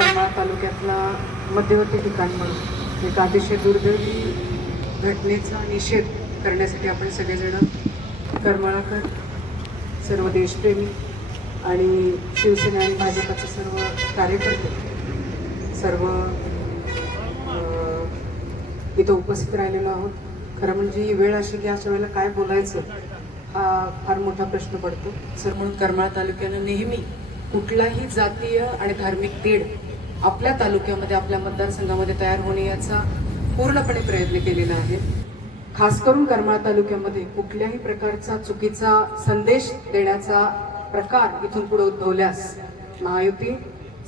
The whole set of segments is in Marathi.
करमाळ तालुक्यातला मध्यवर्ती ठिकाण म्हणून एक अतिशय दुर्दैवी घटनेचा निषेध करण्यासाठी आपण सगळेजण करमाळाकर सर्व देशप्रेमी आणि शिवसेना आणि भाजपाचे सर्व कार्यकर्ते सर्व इथं उपस्थित राहिलेलो आहोत खरं म्हणजे ही वेळ अशी की अशा वेळेला काय बोलायचं हा फार मोठा प्रश्न पडतो सर म्हणून करमाळा तालुक्यानं नेहमी कुठलाही जातीय आणि धार्मिक तेढ आपल्या तालुक्यामध्ये आपल्या मतदारसंघामध्ये तयार होणे याचा पूर्णपणे प्रयत्न केलेला आहे खास करून करमाळ तालुक्यामध्ये कुठल्याही प्रकारचा चुकीचा संदेश देण्याचा प्रकार इथून पुढे उद्भवल्यास महायुती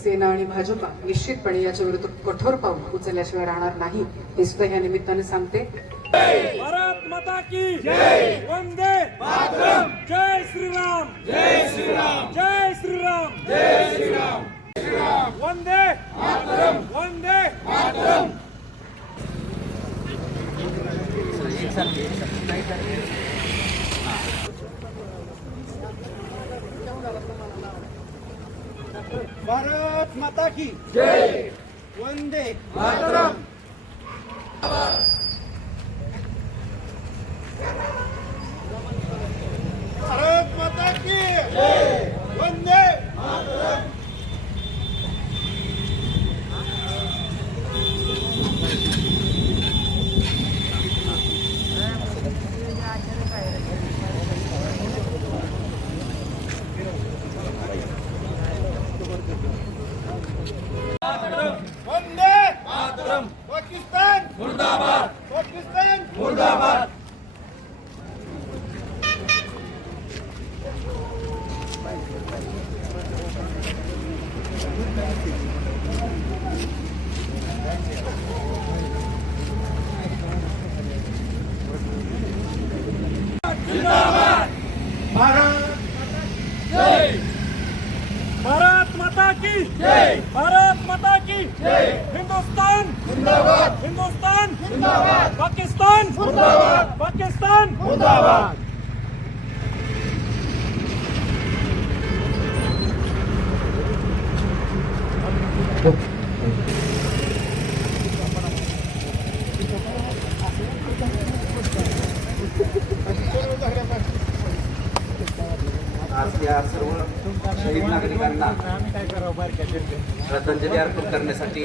सेना आणि भाजपा निश्चितपणे याच्या विरुद्ध कठोर पाऊल उचलल्याशिवाय राहणार नाही हे सुद्धा या निमित्ताने सांगते भारत माता की जय वंदे जय जय जय जय वंदे वंदे भारत माता की जय वंदे मातरम भारत माता की वंदे मातरम वंदे मातरम पाकिस्तान मुर्दाबाद पाकिस्तान मुर्दाबाद हिंदुस्तान जिंदाबाद पाकिस्तान जिंदाबाद पाकिस्तान जिंदाबाद शहीद नागरिकांना श्रद्धांजली अर्पण करण्यासाठी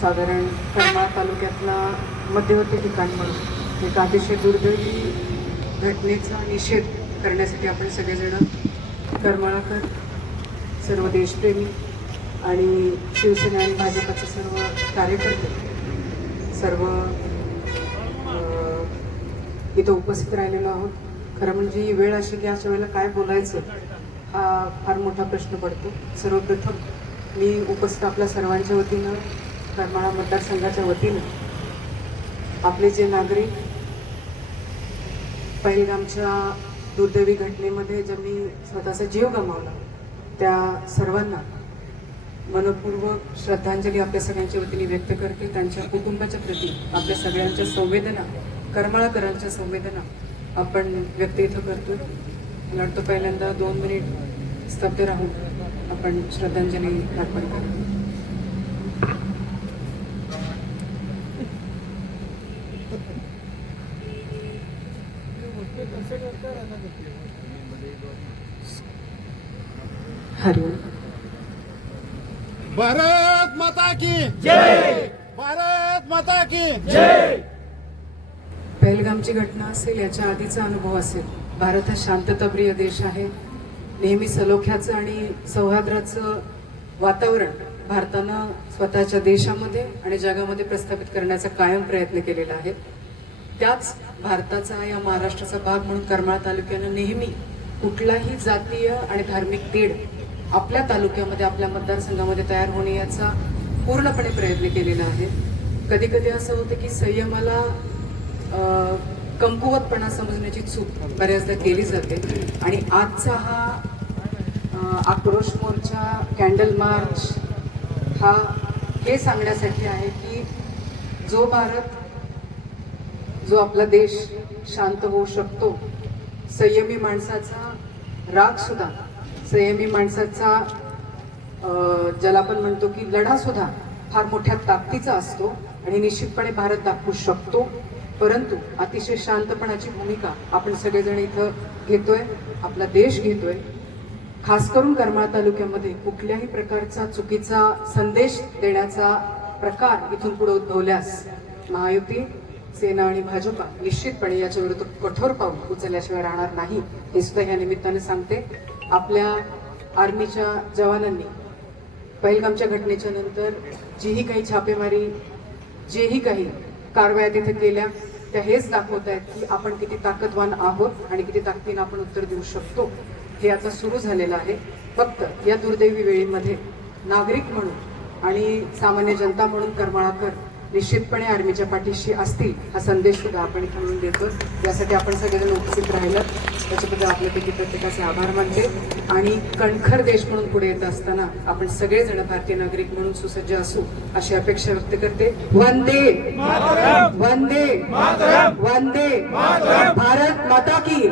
साधारण करमाळा तालुक्यातला मध्यवर्ती ठिकाण म्हणून एक अतिशय दुर्दैवी घटनेचा निषेध करण्यासाठी आपण सगळेजण करमाळाकर सर्व देशप्रेमी आणि शिवसेना आणि भाजपाचे सर्व कार्यकर्ते सर्व इथं उपस्थित राहिलेलो आहोत खरं म्हणजे ही वेळ अशी की अशा वेळेला काय बोलायचं हा फार मोठा प्रश्न पडतो सर्वप्रथम मी उपस्थित आपल्या सर्वांच्या वतीनं करमाळा मतदारसंघाच्या वतीनं आपले जे नागरिक पहिलगामच्या दुर्दैवी घटनेमध्ये ज्यांनी स्वतःचा जीव गमावला त्या सर्वांना मनपूर्वक श्रद्धांजली आपल्या सगळ्यांच्या वतीने व्यक्त करते त्यांच्या कुटुंबाच्या प्रती आपल्या सगळ्यांच्या संवेदना करमाळाकरांच्या संवेदना आपण व्यक्त इथं करतो लढतो पहिल्यांदा दोन मिनिट स्तब्ध राहून आपण श्रद्धांजली अर्पण करतो हरिओम भारत माता की जय भारत माता की जय पहलगामची घटना असेल याच्या आधीचा अनुभव असेल भारत हा शांतताप्रिय देश आहे नेहमी सलोख्याचं आणि सौहार्द्राचं वातावरण भारतानं स्वतःच्या देशामध्ये आणि जगामध्ये प्रस्थापित करण्याचा कायम प्रयत्न केलेला आहे त्याच भारताचा या महाराष्ट्राचा भाग म्हणून करमाळा तालुक्यानं नेहमी कुठलाही जातीय आणि धार्मिक तेढ आपल्या तालुक्यामध्ये आपल्या मतदारसंघामध्ये तयार होणे याचा पूर्णपणे प्रयत्न केलेला आहे कधी कधी असं होतं की संयमाला कमकुवतपणा समजण्याची चूक बऱ्याचदा केली जाते आणि आजचा हा आक्रोश मोर्चा कॅन्डल मार्च हा हे सांगण्यासाठी आहे की जो भारत जो आपला देश शांत होऊ शकतो संयमी माणसाचा रागसुद्धा संयमी माणसाचा ज्याला आपण म्हणतो की लढासुद्धा फार मोठ्या ताकदीचा असतो आणि निश्चितपणे भारत दाखवू शकतो परंतु अतिशय शांतपणाची भूमिका आपण सगळेजण इथं घेतोय आपला देश घेतोय खास करून करमाळ तालुक्यामध्ये कुठल्याही प्रकारचा चुकीचा संदेश देण्याचा प्रकार इथून पुढे उद्भवल्यास महायुती सेना आणि भाजपा निश्चितपणे याच्या विरुद्ध कठोर पाऊल उचलल्याशिवाय राहणार नाही हे सुद्धा या निमित्ताने सांगते आपल्या आर्मीच्या जवानांनी पहिलगामच्या घटनेच्या नंतर जीही काही छापेमारी जेही काही कारवाया तिथे केल्या त्या हेच दाखवत आहेत की आपण किती ताकदवान आहोत आणि किती ताकदीनं आपण उत्तर देऊ शकतो हे आता सुरू झालेलं आहे फक्त या दुर्दैवी वेळेमध्ये नागरिक म्हणून आणि सामान्य जनता म्हणून करमाळाकर निश्चितपणे आर्मीच्या पाठीशी असतील हा संदेश सुद्धा आपण म्हणून देतो यासाठी आपण सगळेजण उपस्थित राहिलं त्याच्याबद्दल आपल्यापैकी प्रत्येकाचे आभार मानते आणि कणखर देश म्हणून पुढे येत असताना आपण सगळेजण भारतीय नागरिक म्हणून सुसज्ज असू अशी अपेक्षा व्यक्त करते वंदे वंदे वंदे भारत माता की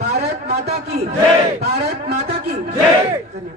भारत माता की भारत माता की धन्यवाद